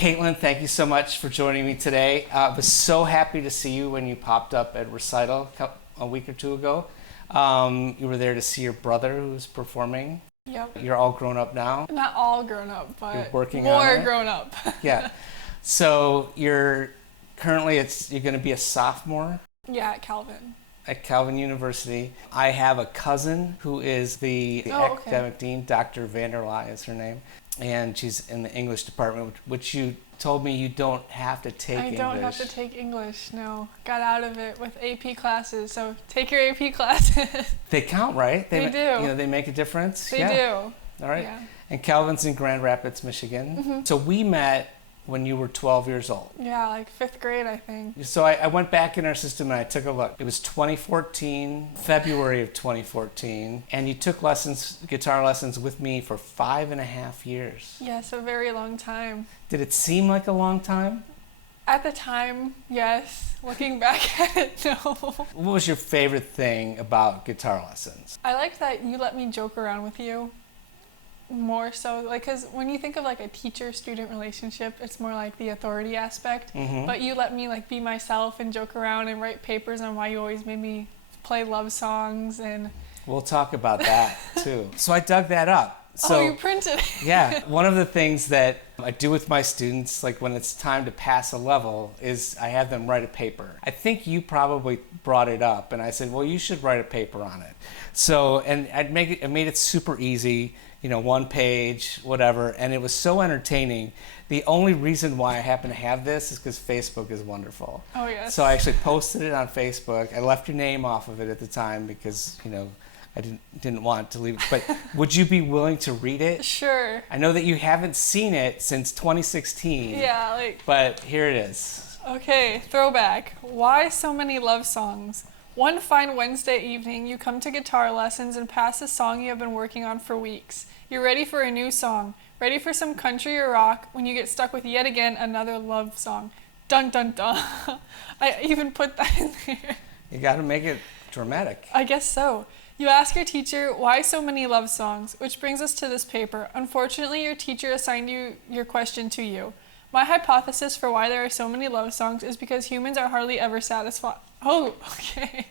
Katelyn, thank you so much for joining me today. I was so happy to see you when you popped up at Recital a week or two ago. You were there to see your brother who was performing. Yep. You're all grown up now? Not all grown up, but you're working more on it? Grown up. Yeah. So you're going to be a sophomore? Yeah, at Calvin. At Calvin University. I have a cousin who is the academic dean, Dr. Vanderlei is her name, and she's in the English department, which you told me you don't have to take English. I don't have to take English, no. Got out of it with AP classes, so take your AP classes. They count, right? They do. You know, they make a difference? They do. All right. Yeah. And Calvin's in Grand Rapids, Michigan. Mm-hmm. So we met when you were 12 years old. Yeah, like 5th grade, I think. So I went back in our system and I took a look. It was 2014, February of 2014, and you took guitar lessons with me for 5.5 years. Yes, a very long time. Did it seem like a long time? At the time, yes. Looking back at it, no. What was your favorite thing about guitar lessons? I liked that you let me joke around with you. More so, like, because when you think of like a teacher-student relationship, it's more like the authority aspect. Mm-hmm. But you let me like be myself and joke around and write papers on why you always made me play love songs, and we'll talk about that too. So I dug that up. So, you printed it. Yeah, one of the things that I do with my students, like when it's time to pass a level, is I have them write a paper. I think you probably brought it up, and I said, well, you should write a paper on it. So, and I made it super easy. 1 page, whatever, and it was so entertaining. The only reason why I happen to have this is because Facebook is wonderful. Oh, yes. So I actually posted it on Facebook. I left your name off of it at the time because, I didn't want to leave it. But would you be willing to read it? Sure. I know that you haven't seen it since 2016. Yeah, But here it is. Okay, throwback. Why so many love songs? One fine Wednesday evening, you come to guitar lessons and pass a song you have been working on for weeks. You're ready for a new song, ready for some country or rock, when you get stuck with yet again another love song. Dun dun dun. I even put that in there. You gotta make it dramatic. I guess so. You ask your teacher, why so many love songs? Which brings us to this paper. Unfortunately, your teacher assigned your question to you. My hypothesis for why there are so many love songs is because humans are hardly ever satisfied. Oh, okay.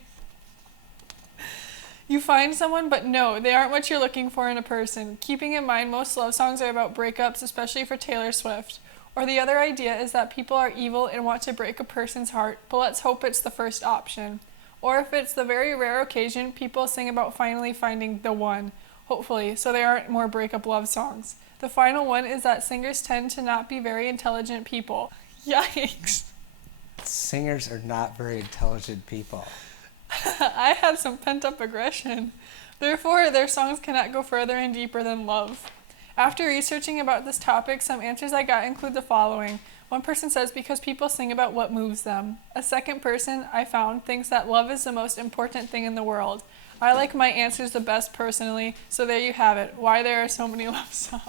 You find someone, but no, they aren't what you're looking for in a person. Keeping in mind, most love songs are about breakups, especially for Taylor Swift. Or the other idea is that people are evil and want to break a person's heart, but let's hope it's the first option. Or if it's the very rare occasion, people sing about finally finding the one, hopefully, so there aren't more breakup love songs. The final one is that singers tend to not be very intelligent people. Yikes. Singers are not very intelligent people. I had some pent-up aggression. Therefore, their songs cannot go further and deeper than love. After researching about this topic, some answers I got include the following. One person says because people sing about what moves them. A second person I found thinks that love is the most important thing in the world. I like my answers the best personally, so there you have it. Why there are so many love songs.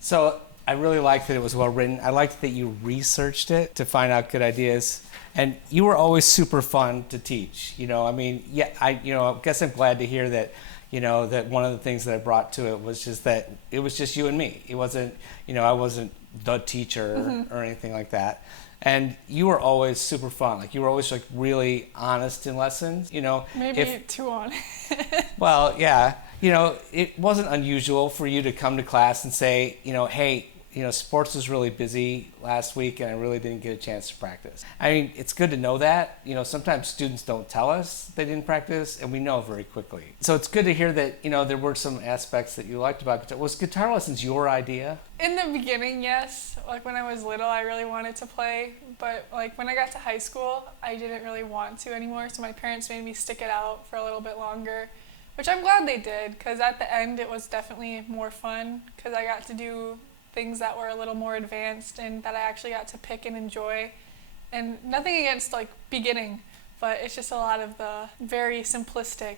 So I really liked that it was well written. I liked that you researched it to find out good ideas. And you were always super fun to teach. I guess I'm glad to hear that, that one of the things that I brought to it was just that it was just you and me. It wasn't, I wasn't the teacher or anything like that. And you were always super fun. Like you were always like really honest in lessons, Maybe too honest. Well, yeah. It wasn't unusual for you to come to class and say, hey, sports was really busy last week and I really didn't get a chance to practice. I mean, it's good to know that. Sometimes students don't tell us they didn't practice and we know very quickly. So it's good to hear that, there were some aspects that you liked about guitar. Was guitar lessons your idea? In the beginning, yes. Like when I was little, I really wanted to play. But like when I got to high school, I didn't really want to anymore. So my parents made me stick it out for a little bit longer, which I'm glad they did because at the end it was definitely more fun because I got to do things that were a little more advanced and that I actually got to pick and enjoy. And nothing against like beginning, but it's just a lot of the very simplistic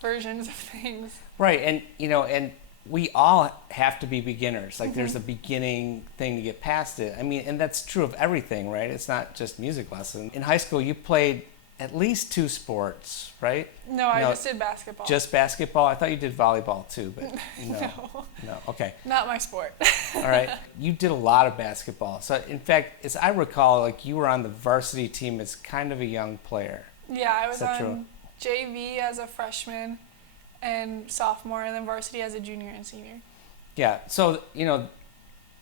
versions of things. Right, and we all have to be beginners. Like there's a beginning thing to get past it. I mean, and that's true of everything, right? It's not just music lessons. In high school, you played at least 2 sports, right? No, I No, just did basketball. Just basketball? I thought you did volleyball too, but no. No. No, okay. Not my sport. All right. You did a lot of basketball. So, in fact, as I recall, like you were on the varsity team as kind of a young player. Yeah, I was Is that on JV as a freshman and sophomore, and then varsity as a junior and senior. Yeah. So,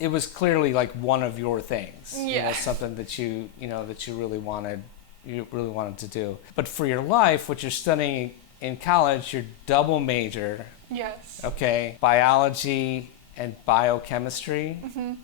it was clearly like one of your things. Yeah. Something that you really wanted to do. But for your life, what you're studying in college, you're double major. Yes. Okay, biology and biochemistry. Mm-hmm.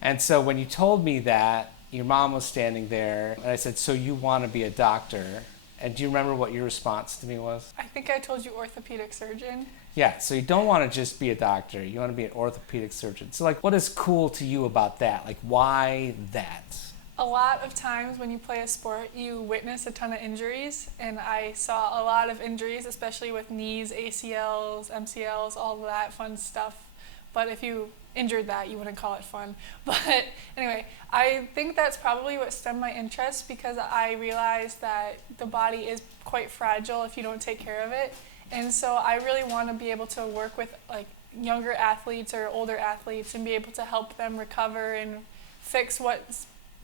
And so when you told me that, your mom was standing there, and I said, "So you want to be a doctor?" And do you remember what your response to me was? I think I told you orthopedic surgeon. Yeah, so you don't want to just be a doctor. You want to be an orthopedic surgeon. So, like, what is cool to you about that? Like, why that? A lot of times when you play a sport, you witness a ton of injuries, and I saw a lot of injuries, especially with knees, ACLs, MCLs, all of that fun stuff. But if you injured that, you wouldn't call it fun. But anyway, I think that's probably what stemmed my interest, because I realized that the body is quite fragile if you don't take care of it. And so I really want to be able to work with like younger athletes or older athletes and be able to help them recover and fix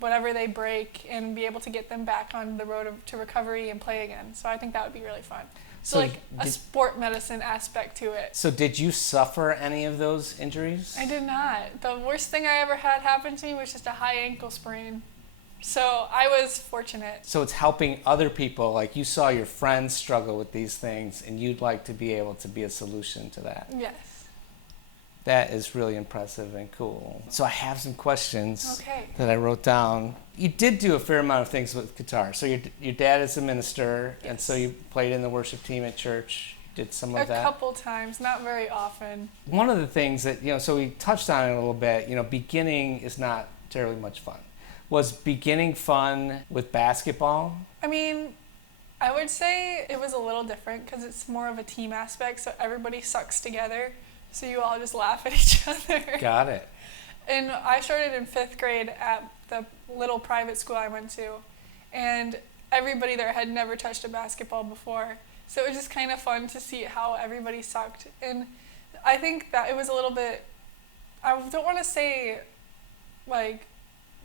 whatever they break and be able to get them back on the road to recovery and play again. So I think that would be really fun. So like a sport medicine aspect to it. So did you suffer any of those injuries? I did not. The worst thing I ever had happen to me was just a high ankle sprain. So I was fortunate. So it's helping other people, like you saw your friends struggle with these things and you'd like to be able to be a solution to that. Yes. That is really impressive and cool. So I have some questions Okay. that I wrote down. You did do a fair amount of things with guitar. So your dad is a minister, Yes. and so you played in the worship team at church, did some of A that. couple times, not very often. One of the things that, so we touched on it a little bit, beginning is not terribly much fun. Was beginning fun with basketball? I mean, I would say it was a little different because it's more of a team aspect, so everybody sucks together, so you all just laugh at each other. Got it. And I started in 5th grade at the little private school I went to, and everybody there had never touched a basketball before, so it was just kind of fun to see how everybody sucked. And I think that it was a little bit, I don't want to say like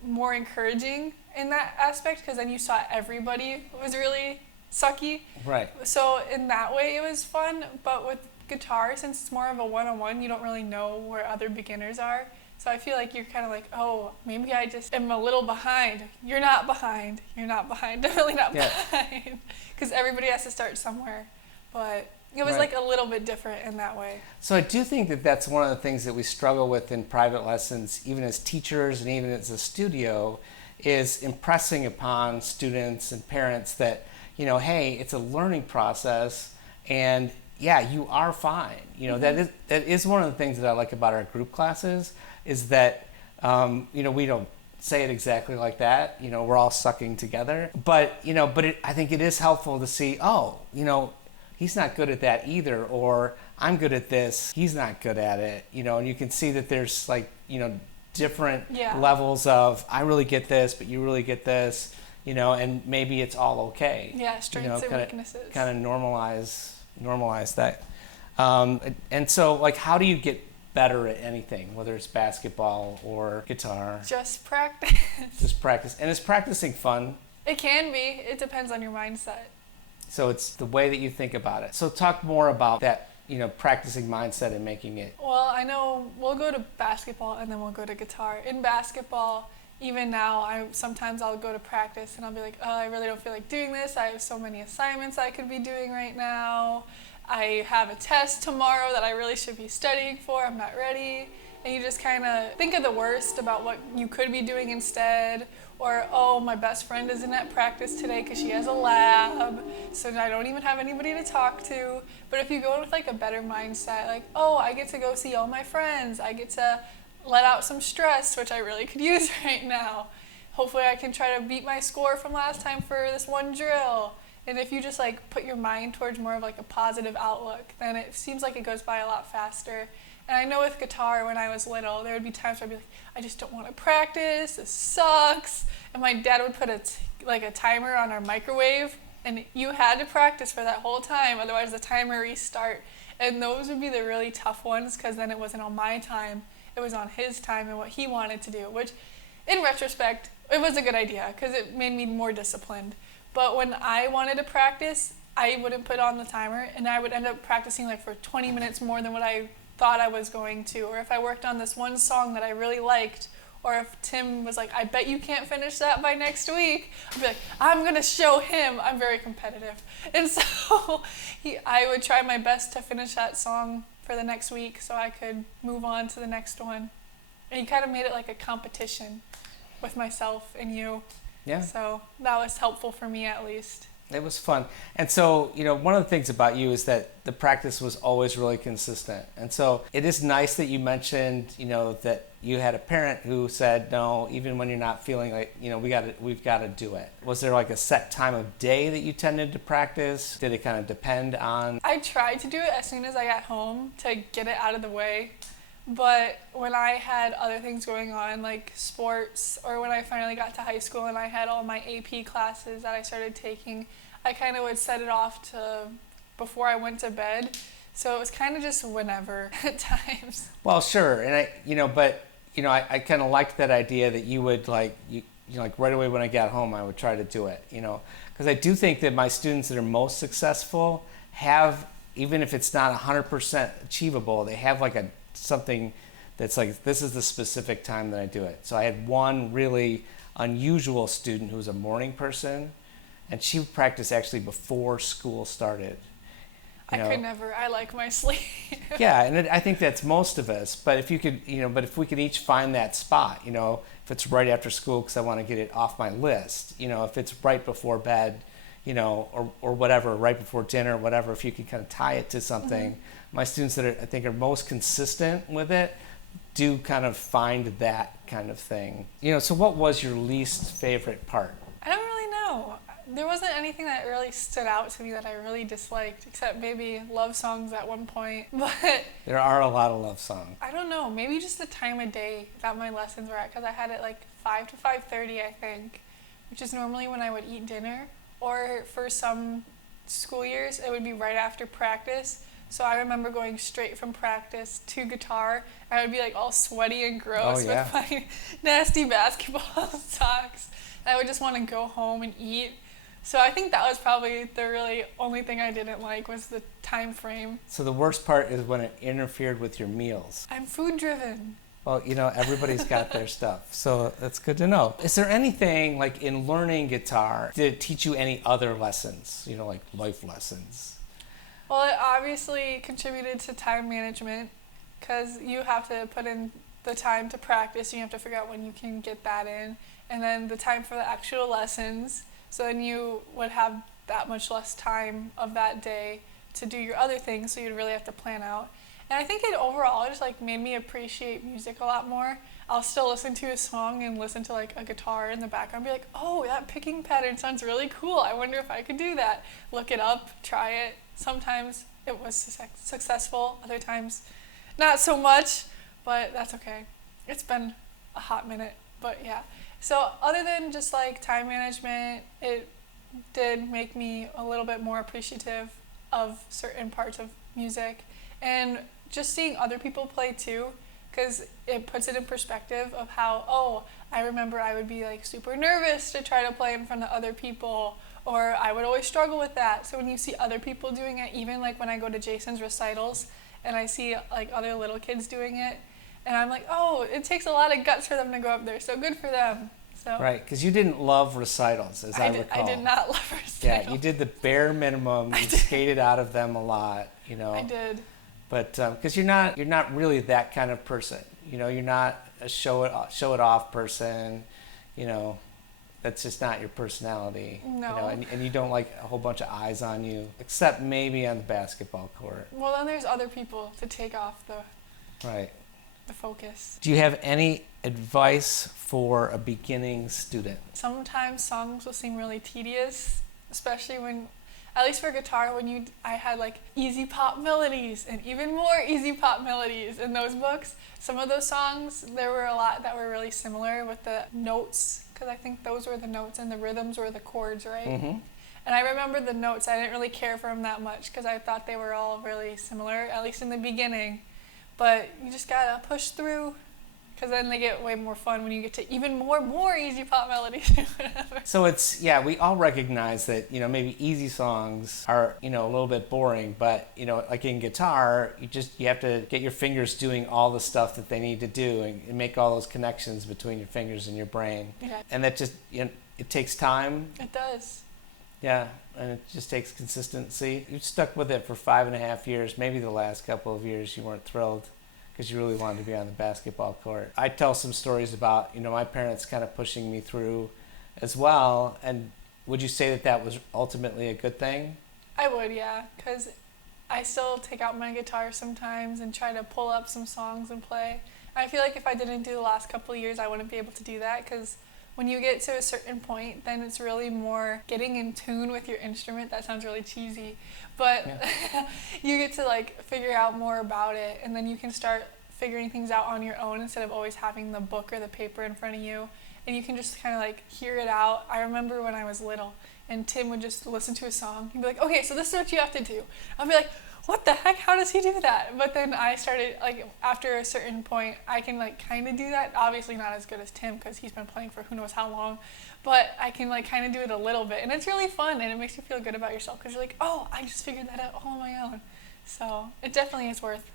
more encouraging in that aspect, because then you saw everybody was really sucky. Right. So in that way it was fun, but with guitar, since it's more of a one-on-one, you don't really know where other beginners are. So I feel like you're kind of like, oh, maybe I just am a little behind. You're not behind. You're not behind. Definitely not behind. Because everybody has to start somewhere. But it was like a little bit different in that way. So I do think that that's one of the things that we struggle with in private lessons, even as teachers and even as a studio, is impressing upon students and parents that, hey, it's a learning process, and yeah, you are fine. That is one of the things that I like about our group classes, is that we don't say it exactly like that. We're all sucking together, but I think it is helpful to see, he's not good at that either, or I'm good at this, he's not good at it, and you can see that there's different levels of, I really get this, but you really get this, and maybe it's all okay. Yeah, strengths and weaknesses. Kind of normalize that. And so, how do you get better at anything, whether it's basketball or guitar? Just practice. Just practice. And is practicing fun? It can be. It depends on your mindset. So it's the way that you think about it. So talk more about that, practicing mindset and making it. Well, I know we'll go to basketball and then we'll go to guitar. In basketball, even now, sometimes I'll go to practice and I'll be like, oh, I really don't feel like doing this. I have so many assignments I could be doing right now. I have a test tomorrow that I really should be studying for. I'm not ready. And you just kind of think of the worst about what you could be doing instead. Or, oh, my best friend isn't at practice today because she has a lab, so I don't even have anybody to talk to. But if you go with a better mindset, like, oh, I get to go see all my friends. I get to let out some stress, which I really could use right now. Hopefully I can try to beat my score from last time for this one drill. And if you just put your mind towards more of a positive outlook, then it seems like it goes by a lot faster. And I know with guitar, when I was little, there would be times where I'd be like, I just don't want to practice, this sucks. And my dad would put a timer on our microwave and you had to practice for that whole time, otherwise the timer restart. And those would be the really tough ones, because then it wasn't on my time, it was on his time and what he wanted to do, which in retrospect, it was a good idea because it made me more disciplined. But when I wanted to practice, I wouldn't put on the timer, and I would end up practicing like for 20 minutes more than what I thought I was going to. Or if I worked on this one song that I really liked, or if Tim was like, I bet you can't finish that by next week, I'd be like, I'm going to show him. I'm very competitive. And so I would try my best to finish that song for the next week so I could move on to the next one. And he kind of made it like a competition with myself and you. Yeah. So that was helpful for me, at least. It was fun. And so, one of the things about you is that the practice was always really consistent. And so it is nice that you mentioned, that you had a parent who said, no, even when you're not feeling like, we've got to do it. Was there like a set time of day that you tended to practice? Did it kind of depend on? I tried to do it as soon as I got home to get it out of the way. But when I had other things going on, like sports, or when I finally got to high school and I had all my AP classes that I started taking, I kind of would set it off to before I went to bed. So it was kind of just whenever at times. Well, sure. And I kind of liked that idea that you would like right away when I got home, I would try to do it, because I do think that my students that are most successful have, even if it's not 100% achievable, they have like something that's like, this is the specific time that I do it. So I had one really unusual student who was a morning person, and she would practice actually before school started. I could never. I like my sleep. Yeah, and I think that's most of us. But if you could, but if we could each find that spot, if it's right after school because I want to get it off my list, if it's right before bed, or whatever, right before dinner, whatever, if you could kind of tie it to something. Mm-hmm. My students that I think are most consistent with it do kind of find that kind of thing. So what was your least favorite part? I don't really know. There wasn't anything that really stood out to me that I really disliked, except maybe love songs at one point. But there are a lot of love songs. I don't know. Maybe just the time of day that my lessons were at, because I had it like 5 to 5:30, I think, which is normally when I would eat dinner. Or for some school years, it would be right after practice. So I remember going straight from practice to guitar, and I would be like all sweaty and gross with my nasty basketball socks. And I would just want to go home and eat. So I think that was probably the really only thing I didn't like, was the time frame. So the worst part is when it interfered with your meals. I'm food driven. Well, everybody's got their stuff, so that's good to know. Is there anything, like in learning guitar, did it teach you any other lessons, like life lessons? Well, it obviously contributed to time management, because you have to put in the time to practice, and you have to figure out when you can get that in, and then the time for the actual lessons, so then you would have that much less time of that day to do your other things, so you'd really have to plan out. And I think it overall just like made me appreciate music a lot more. I'll still listen to a song and listen to like a guitar in the background and be like, oh, that picking pattern sounds really cool. I wonder if I could do that. Look it up, try it. Sometimes it was successful, other times not so much, but that's okay. It's been a hot minute, but yeah. So other than just like time management, it did make me a little bit more appreciative of certain parts of music. And just seeing other people play too, because it puts it in perspective of how, I remember I would be like super nervous to try to play in front of other people, or I would always struggle with that. So when you see other people doing it, even like when I go to Jason's recitals and I see like other little kids doing it, and I'm like, it takes a lot of guts for them to go up there, so good for them. So, right, because you didn't love recitals, as I recall. I did not love recitals. Yeah, you did the bare minimum. You skated out of them a lot, I did. But because you're not really that kind of person, you're not a show it off person, that's just not your personality. No. And you don't like a whole bunch of eyes on you, except maybe on the basketball court. Well, then there's other people to take off the focus. Do you have any advice for a beginning student? Sometimes songs will seem really tedious, especially when, at least for guitar, I had like easy pop melodies and even more easy pop melodies in those books. Some of those songs, there were a lot that were really similar with the notes, because I think those were the notes and the rhythms were the chords, right? Mm-hmm. And I remember the notes. I didn't really care for them that much because I thought they were all really similar, at least in the beginning. But you just gotta push through, because then they get way more fun when you get to even more easy pop melodies or whatever. So it's, yeah, we all recognize that, maybe easy songs are, a little bit boring, but, like in guitar, you have to get your fingers doing all the stuff that they need to do and make all those connections between your fingers and your brain. Yeah. And that just, it takes time. It does. Yeah, and it just takes consistency. You've stuck with it for 5.5 years. Maybe the last couple of years you weren't thrilled because you really wanted to be on the basketball court. I tell some stories about, my parents kind of pushing me through as well. And would you say that was ultimately a good thing? I would, yeah, because I still take out my guitar sometimes and try to pull up some songs and play. I feel like if I didn't do the last couple of years, I wouldn't be able to do that, because when you get to a certain point, then it's really more getting in tune with your instrument. That sounds really cheesy, but yeah. You get to figure out more about it, and then you can start figuring things out on your own instead of always having the book or the paper in front of you, and you can just kind of hear it out. I remember when I was little, and Tim would just listen to a song. He'd be like, okay, so this is what you have to do. I'd be like, what the heck? How does he do that? But then I started, after a certain point, I can, kind of do that. Obviously not as good as Tim, because he's been playing for who knows how long. But I can, kind of do it a little bit. And it's really fun, and it makes you feel good about yourself, because you're like, oh, I just figured that out all on my own. So it definitely is worth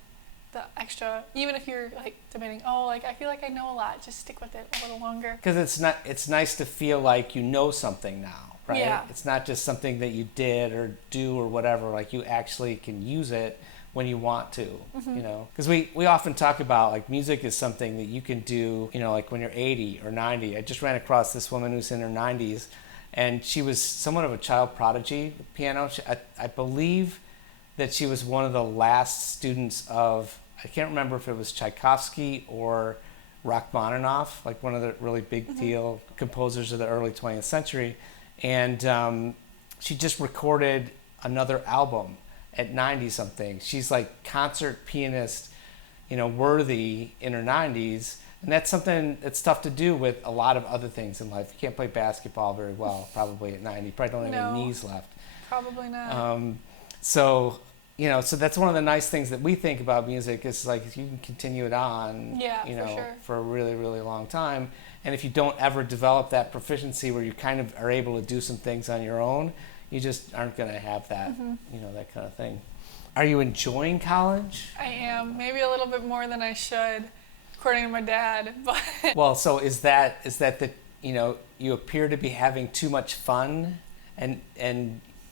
the extra, even if you're, debating, I feel like I know a lot. Just stick with it a little longer. Because it's nice to feel like you know something now. Right? Yeah. It's not just something that you did or do or whatever. You actually can use it when you want to, Because we often talk about, music is something that you can do, when you're 80 or 90. I just ran across this woman who's in her 90s, and she was somewhat of a child prodigy with piano. I believe that she was one of the last students of, I can't remember if it was Tchaikovsky or Rachmaninoff, one of the really big deal composers of the early 20th century. And she just recorded another album at 90-something. She's concert pianist, worthy in her 90s. And that's something that's tough to do with a lot of other things in life. You can't play basketball very well, probably at 90. You probably don't have any knees left. Probably not. So that's one of the nice things that we think about music is you can continue it on, for sure. for a really, really long time. And if you don't ever develop that proficiency where you kind of are able to do some things on your own, you just aren't going to have that, that kind of thing. Are you enjoying college? I am. Maybe a little bit more than I should, according to my dad. But well, so is that you appear to be having too much fun, and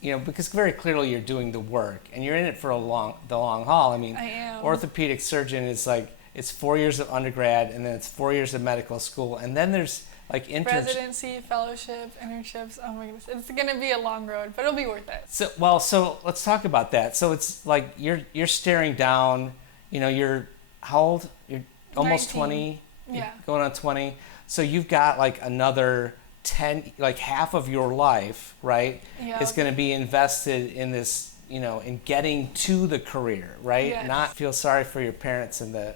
because very clearly you're doing the work and you're in it for the long haul. I mean, I am. Orthopedic surgeon is it's 4 years of undergrad, and then it's 4 years of medical school, and then there's residency, fellowship, internships. Oh my goodness, it's gonna be a long road, but it'll be worth it. So let's talk about that. So it's you're staring down. You're how old? You're almost 20. Yeah. Going on 20. So you've got another 10, half of your life, right? Yeah. Is going to be invested in this, in getting to the career, right? Yes. Not feel sorry for your parents and the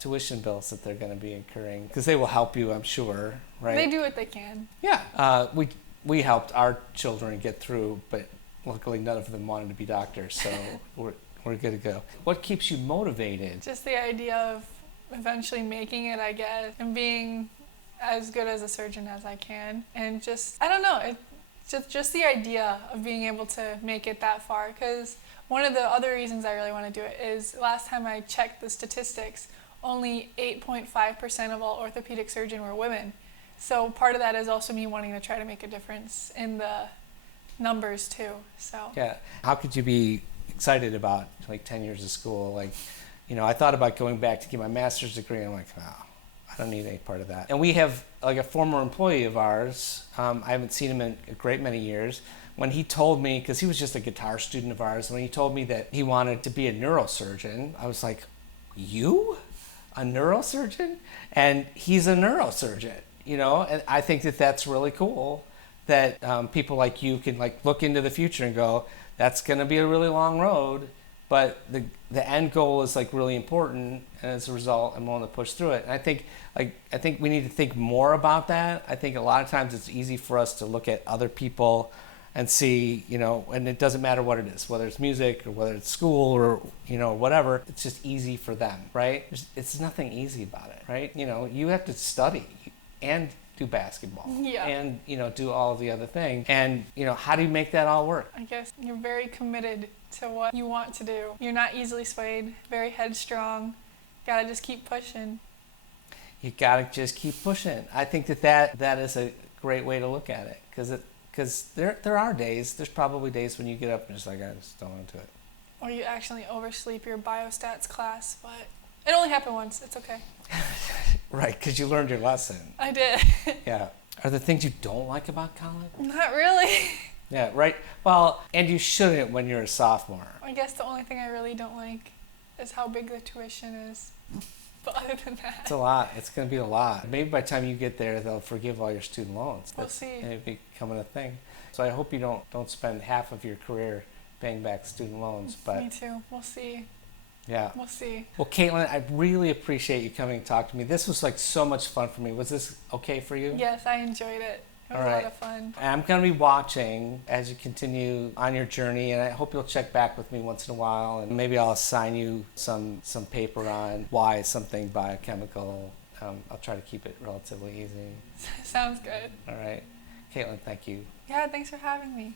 tuition bills that they're going to be incurring, because they will help you, I'm sure, right? They do what they can. Yeah. We helped our children get through, but luckily none of them wanted to be doctors, so we're good to go. What keeps you motivated? Just the idea of eventually making it, I guess, and being as good as a surgeon as I can, and I don't know, it's just the idea of being able to make it that far, because one of the other reasons I really want to do it is last time I checked the statistics, only 8.5% of all orthopedic surgeons were women. So part of that is also me wanting to try to make a difference in the numbers too. So yeah, how could you be excited about 10 years of school? I thought about going back to get my master's degree, and I'm like, oh, I don't need any part of that. And we have a former employee of ours. I haven't seen him in a great many years. When he told me, because he was just a guitar student of ours, when he told me that he wanted to be a neurosurgeon, I was like, you? A neurosurgeon? And he's a neurosurgeon, and I think that that's really cool that people like you can look into the future and go, that's going to be a really long road, but the end goal is really important, and as a result, I'm willing to push through it. And I think we need to think more about that. I think a lot of times it's easy for us to look at other people and see, and it doesn't matter what it is, whether it's music or whether it's school or, whatever, it's just easy for them, right? It's nothing easy about it, right? You have to study and do basketball and, do all of the other things. And, how do you make that all work? I guess you're very committed to what you want to do. You're not easily swayed, very headstrong. Gotta just keep pushing. You gotta just keep pushing. I think that is a great way to look at it, because there are days, there's probably days when you get up and just like, I just don't want to do it. Or you accidentally oversleep your biostats class, but it only happened once. It's okay. Right, because you learned your lesson. I did. Yeah. Are there things you don't like about college? Not really. Yeah, right. Well, and you shouldn't when you're a sophomore. I guess the only thing I really don't like is how big the tuition is. But other than that, It's a lot. It's going to be a lot. Maybe by the time you get there, they'll forgive all your student loans. We'll see. And it'll be becoming a thing. So I hope you don't spend half of your career paying back student loans. But me too. We'll see. yeah. We'll see. Well, Katelyn, I really appreciate you coming to talk to me. This was like so much fun for me. Was this okay for you? Yes, I enjoyed it. It was All a right. lot of fun. And I'm going to be watching as you continue on your journey, and I hope you'll check back with me once in a while, and maybe I'll assign you some paper on why is something biochemical. I'll try to keep it relatively easy. Sounds good. All right. Katelyn, thank you. Yeah, thanks for having me.